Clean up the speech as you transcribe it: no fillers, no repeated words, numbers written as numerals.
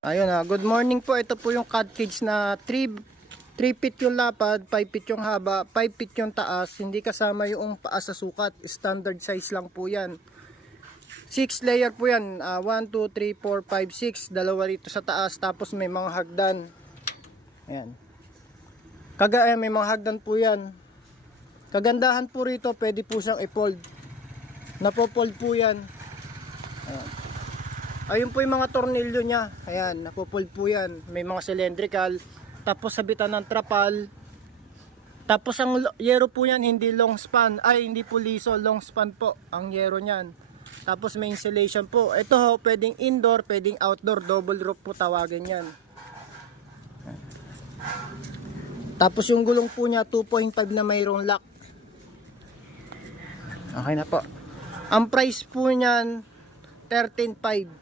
Ayun good morning po. Ito po yung cat cage na 3 feet yung lapad, 5 feet yung haba, 5 feet yung taas. Hindi kasama yung paa sa sukat. Standard size lang po yan. 6 layer po yan. 1, 2, 3, 4, 5, 6. Dalawa rito sa taas. Tapos may mga hagdan. Ayan. May mga hagdan po yan. Kagandahan po rito, pwede po siyang i-fold. Napo-fold po yan. Ayan. Ayun po yung mga tornilyo niya. Ayan, napo-fold po yan. May mga cylindrical. Tapos sabitan ng trapal. Tapos ang yero po yan, hindi long span. Ay, hindi po liso, long span po ang yero niyan. Tapos may insulation po. Ito ho, pwedeng indoor, pwedeng outdoor. Double roof po tawagin yan. Tapos yung gulong po niya, 2.5 na mayroong lock. Okay na po. Ang price po niyan, 13.5.